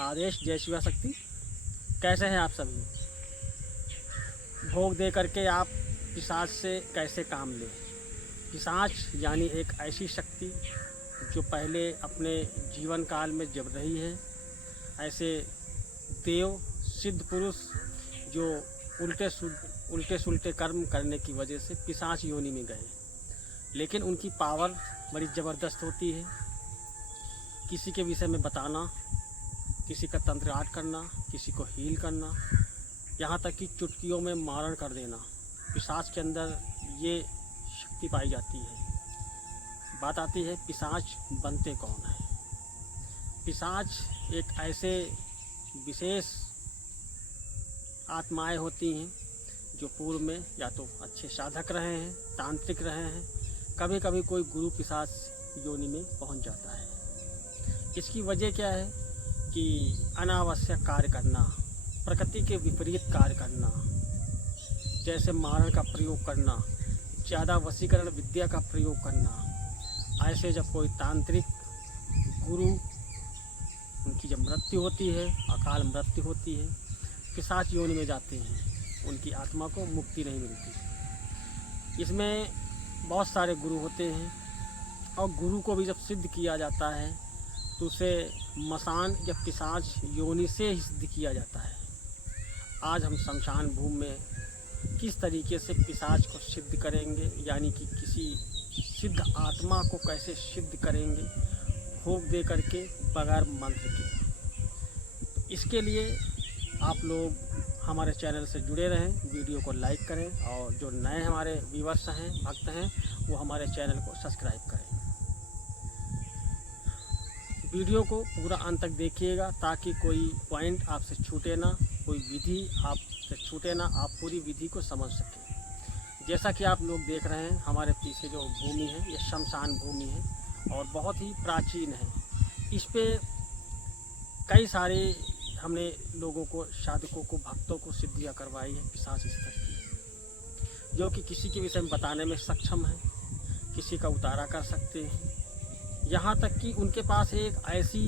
आदेश जय शिवा शक्ति। कैसे हैं आप सभी? भोग दे करके आप पिशाच से कैसे काम लें? पिशाच यानी एक ऐसी शक्ति जो पहले अपने जीवन काल में जब रही है, ऐसे देव सिद्ध पुरुष जो उल्टे सुल्टे कर्म करने की वजह से पिशाच योनि में गए, लेकिन उनकी पावर बड़ी ज़बरदस्त होती है। किसी के विषय में बताना, किसी का तंत्र आर्ट करना, किसी को हील करना, यहाँ तक कि चुटकियों में मारण कर देना, पिशाच के अंदर ये शक्ति पाई जाती है। बात आती है पिशाच बनते कौन है। पिशाच एक ऐसे विशेष आत्माएं होती हैं जो पूर्व में या तो अच्छे साधक रहे हैं, तांत्रिक रहे हैं, कभी कभी कोई गुरु पिशाच योनि में पहुंच जाता है। इसकी वजह क्या है कि अनावश्यक कार्य करना, प्रकृति के विपरीत कार्य करना, जैसे मारण का प्रयोग करना, ज़्यादा वशीकरण विद्या का प्रयोग करना। ऐसे जब कोई तांत्रिक गुरु, उनकी जब मृत्यु होती है, अकाल मृत्यु होती है, पिशाच योनि में जाते हैं, उनकी आत्मा को मुक्ति नहीं मिलती। इसमें बहुत सारे गुरु होते हैं और गुरु को भी जब सिद्ध किया जाता है तो उसे मसान या पिशाच योनि से ही सिद्ध किया जाता है। आज हम शमशान भूमि में किस तरीके से पिशाच को सिद्ध करेंगे, यानी कि किसी सिद्ध आत्मा को कैसे सिद्ध करेंगे भोग दे करके बगैर मंत्र के। इसके लिए आप लोग हमारे चैनल से जुड़े रहें, वीडियो को लाइक करें और जो नए हमारे व्यूअर्स हैं, भक्त हैं, वो हमारे चैनल को सब्सक्राइब करें। वीडियो को पूरा अंत तक देखिएगा ताकि कोई पॉइंट आपसे छूटे ना, कोई विधि आपसे छूटे ना, आप पूरी विधि को समझ सकें। जैसा कि आप लोग देख रहे हैं, हमारे पीछे जो भूमि है ये शमशान भूमि है और बहुत ही प्राचीन है। इस पे कई सारे हमने लोगों को, साधकों को, भक्तों को सिद्धियाँ करवाई है पिशाच स्तर की, जो कि किसी के विषय में बताने में सक्षम है, किसी का उतारा कर सकते हैं। यहाँ तक कि उनके पास एक ऐसी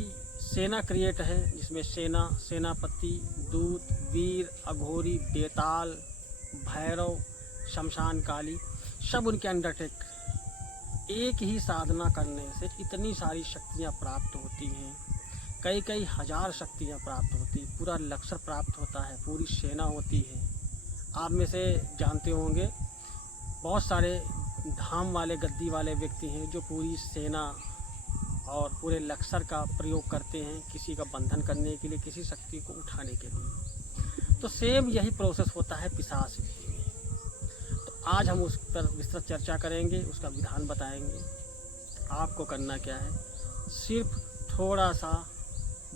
सेना क्रिएट है जिसमें सेना, सेनापति, दूत, वीर, अघोरी, बेताल, भैरव, शमशान काली, सब उनके अंडरटेक। एक ही साधना करने से इतनी सारी शक्तियाँ प्राप्त होती हैं, कई कई हजार शक्तियाँ प्राप्त होती, पूरा लश्कर प्राप्त होता है, पूरी सेना होती है। आप में से जानते होंगे बहुत सारे धाम वाले, गद्दी वाले व्यक्ति हैं जो पूरी सेना और पूरे लश्कर का प्रयोग करते हैं किसी का बंधन करने के लिए, किसी शक्ति को उठाने के लिए। तो सेम यही प्रोसेस होता है पिशाच में। तो आज हम उस पर विस्तृत चर्चा करेंगे, उसका विधान बताएंगे। आपको करना क्या है, सिर्फ थोड़ा सा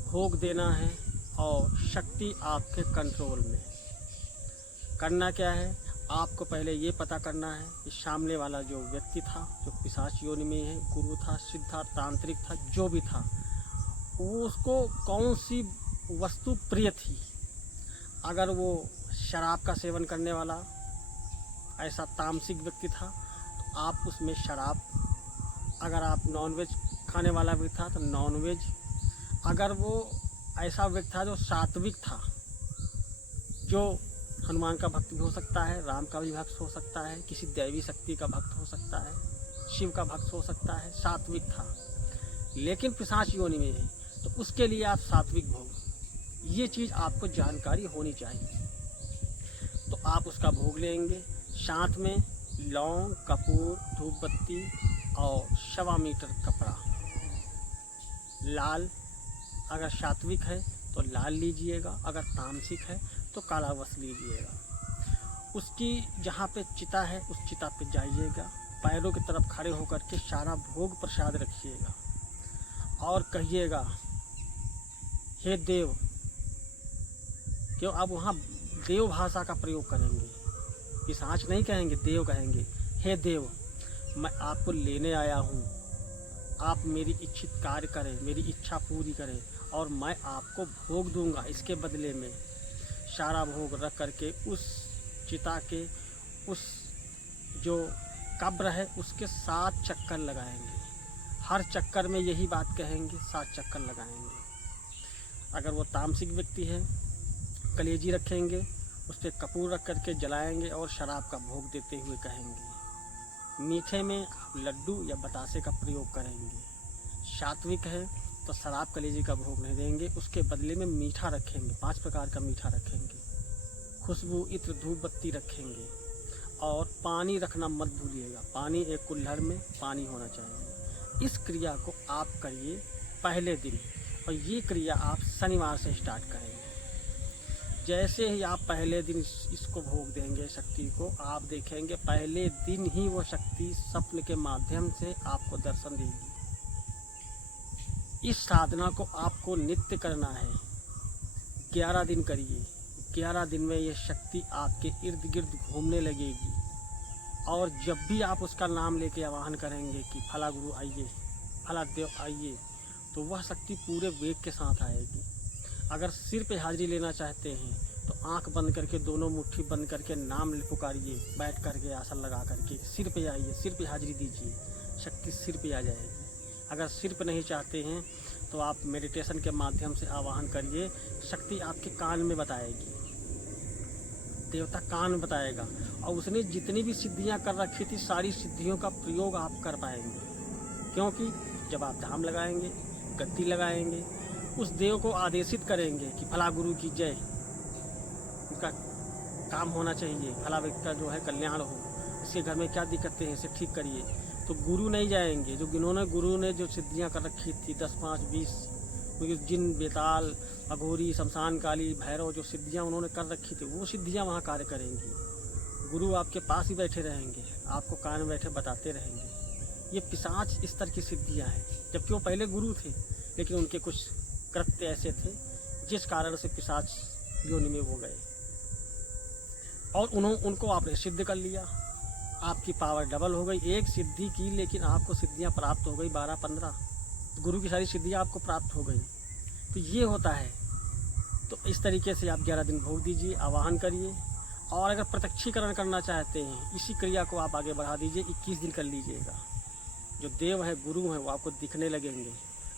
भोग देना है और शक्ति आपके कंट्रोल में। करना क्या है, आपको पहले ये पता करना है कि सामने वाला जो व्यक्ति था, जो पिशाच योनि में है, गुरु था, सिद्ध था, तांत्रिक था, जो भी था, वो उसको कौन सी वस्तु प्रिय थी। अगर वो शराब का सेवन करने वाला ऐसा तामसिक व्यक्ति था तो आप उसमें शराब, अगर आप नॉनवेज खाने वाला व्यक्ति था तो नॉनवेज, अगर वो ऐसा व्यक्ति था जो सात्विक था, जो हनुमान का भक्त भी हो सकता है, राम का भी भक्त हो सकता है, किसी दैवी शक्ति का भक्त हो सकता है, शिव का भक्त हो सकता है, सात्विक था, लेकिन पिशाच योनि में है, तो उसके लिए आप सात्विक भोग, ये चीज़ आपको जानकारी होनी चाहिए। तो आप उसका भोग लेंगे, साथ में लौंग, कपूर, धूप बत्ती और 1.25 मीटर कपड़ा, लाल, अगर सात्विक है तो लाल लीजिएगा, अगर तामसिक है तो काला वस्त्र लीजिएगा। उसकी जहाँ पे चिता है उस चिता पे जाइएगा, पैरों की तरफ खड़े होकर के सारा भोग प्रसाद रखिएगा और कहिएगा, हे देव, क्यों आप वहाँ देव भाषा का प्रयोग करेंगे, पिशाच नहीं कहेंगे, देव कहेंगे। हे देव, मैं आपको लेने आया हूँ, आप मेरी इच्छित कार्य करें, मेरी इच्छा पूरी करें और मैं आपको भोग दूंगा। इसके बदले में सारा भोग रख करके उस चिता के उस जो कब्र है उसके 7 चक्कर लगाएंगे। हर चक्कर में यही बात कहेंगे, 7 चक्कर लगाएंगे। अगर वो तामसिक व्यक्ति है, कलेजी रखेंगे, उस पर कपूर रख करके जलाएंगे और शराब का भोग देते हुए कहेंगे। मीठे में लड्डू या बतासे का प्रयोग करेंगे। सात्विक है तो शराब कलेजी का भोग नहीं देंगे, उसके बदले में मीठा रखेंगे, 5 प्रकार का मीठा रखेंगे। खुशबू, इत्र, धूप बत्ती रखेंगे। और पानी रखना मत भूलिएगा, पानी एक कुल्हड़ में पानी होना चाहिए। इस क्रिया को आप करिए पहले दिन, और ये क्रिया आप शनिवार से स्टार्ट करेंगे। जैसे ही आप पहले दिन इसको भोग देंगे शक्ति को, आप देखेंगे पहले दिन ही वो शक्ति स्वप्न के माध्यम से आपको दर्शन देगी। इस साधना को आपको नित्य करना है। 11 दिन करिए। 11 दिन में ये शक्ति आपके इर्द गिर्द घूमने लगेगी, और जब भी आप उसका नाम लेके आवाहन करेंगे कि फला गुरु आइए, फला देव आइए, तो वह शक्ति पूरे वेग के साथ आएगी। अगर सिर पे हाजिरी लेना चाहते हैं तो आंख बंद करके, दोनों मुट्ठी बंद करके नाम पुकारिए, बैठ करके आसन लगा करके सिर पे आइए, सिर पे हाजिरी दीजिए, शक्ति सिर पे आ जाएगी। अगर सिर पे नहीं चाहते हैं तो आप मेडिटेशन के माध्यम से आवाहन करिए, शक्ति आपके कान में बताएगी, देवता कान में बताएगा, और उसने जितनी भी सिद्धियां कर रखी थी सारी सिद्धियों का प्रयोग आप कर पाएंगे। क्योंकि जब आप धाम लगाएंगे, गद्दी लगाएंगे, उस देव को आदेशित करेंगे कि फला गुरु की जय, उसका काम होना चाहिए, फला व्यक्ति का जो है कल्याण हो, इसके घर में क्या दिक्कतें हैं इसे ठीक करिए, तो गुरु नहीं जाएंगे। जो जिन्होंने गुरु ने जो सिद्धियां कर रखी थी 10, 5, 20, क्योंकि जिन, बेताल, अघोरी, शमशान काली, भैरव, जो सिद्धियां उन्होंने कर रखी थी वो सिद्धियां वहाँ कार्य करेंगी। गुरु आपके पास ही बैठे रहेंगे, आपको कान में बैठे बताते रहेंगे। ये पिशाच स्तर की सिद्धियां हैं, जबकि वो पहले गुरु थे, लेकिन उनके कुछ कृत्य ऐसे थे जिस कारण से पिशाच योनि में वो गए, और उनको आपने सिद्ध कर लिया। आपकी पावर डबल हो गई। एक सिद्धि की, लेकिन आपको सिद्धियां प्राप्त हो गई 12, 15। गुरु की सारी सिद्धियां आपको प्राप्त हो गई। तो ये होता है। तो इस तरीके से आप 11 दिन भोग दीजिए, आवाहन करिए। और अगर प्रत्यक्षीकरण करना चाहते हैं, इसी क्रिया को आप आगे बढ़ा दीजिए, 21 दिन कर लीजिएगा। जो देव है, गुरु हैं, वो आपको दिखने लगेंगे।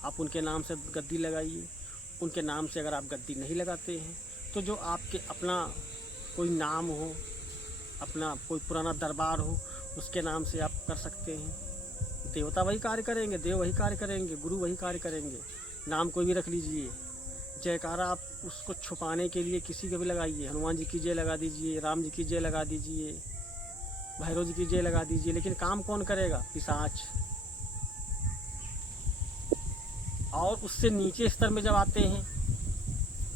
आप उनके नाम से गद्दी लगाइए। उनके नाम से अगर आप गद्दी नहीं लगाते हैं तो जो आपके अपना कोई नाम हो, अपना कोई पुराना दरबार हो, उसके नाम से आप कर सकते हैं। देवता वही कार्य करेंगे, देव वही कार्य करेंगे, गुरु वही कार्य करेंगे। नाम कोई भी रख लीजिए। जयकारा आप उसको छुपाने के लिए किसी को भी लगाइए। हनुमान जी की जय लगा दीजिए, राम जी की जय लगा दीजिए, भैरव जी की जय लगा दीजिए, लेकिन काम कौन करेगा? पिशाच। और उससे नीचे स्तर में जब आते हैं,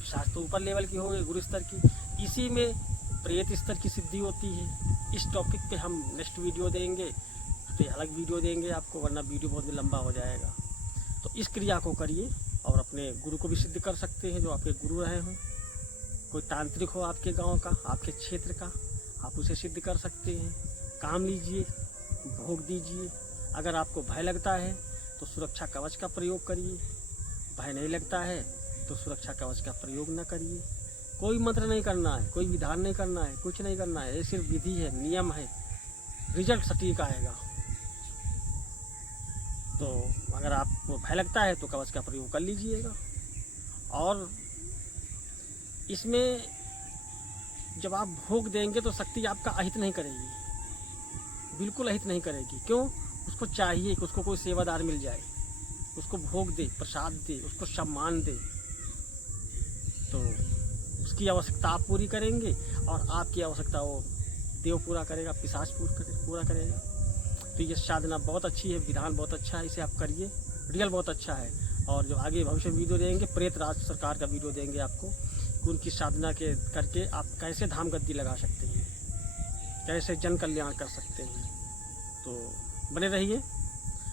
पिशाच तो ऊपर लेवल की हो गई, गुरु स्तर की। इसी में प्रेत स्तर की सिद्धि होती है। इस टॉपिक पे हम नेक्स्ट वीडियो देंगे, तो अलग वीडियो देंगे आपको, वरना वीडियो बहुत लंबा हो जाएगा। तो इस क्रिया को करिए और अपने गुरु को भी सिद्ध कर सकते हैं, जो आपके गुरु रहे हों। कोई तांत्रिक हो आपके गांव का, आपके क्षेत्र का, आप उसे सिद्ध कर सकते हैं। काम लीजिए, भोग दीजिए। अगर आपको भय लगता है तो सुरक्षा कवच का प्रयोग करिए। भय नहीं लगता है तो सुरक्षा कवच का प्रयोग न करिए। कोई मंत्र नहीं करना है, कोई विधान नहीं करना है, कुछ नहीं करना है। ये सिर्फ विधि है, नियम है, रिजल्ट सटीक आएगा। तो अगर आपको भय लगता है तो कवच का प्रयोग कर लीजिएगा। और इसमें जब आप भोग देंगे तो शक्ति आपका अहित नहीं करेगी, बिल्कुल अहित नहीं करेगी। क्यों? उसको चाहिए कि उसको कोई सेवादार मिल जाए, उसको भोग दे, प्रसाद दे, उसको सम्मान दे। तो उसकी आवश्यकता आप पूरी करेंगे और आपकी आवश्यकता वो देव पूरा करेगा, पिशाच पूरा करेगा। तो ये साधना बहुत अच्छी है, विधान बहुत अच्छा है, इसे आप करिए। रियल बहुत अच्छा है। और जो आगे भविष्य में वीडियो देंगे, प्रेत राज सरकार का वीडियो देंगे आपको, कि उनकी साधना के करके आप कैसे धाम गद्दी लगा सकते हैं, कैसे जन कल्याण कर सकते हैं। तो बने रहिए,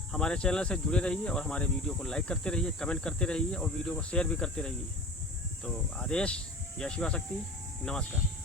हमारे चैनल से जुड़े रहिए और हमारे वीडियो को लाइक करते रहिए, कमेंट करते रहिए और वीडियो को शेयर भी करते रहिए। तो आदेश, जय शिवा शक्ति, नमस्कार।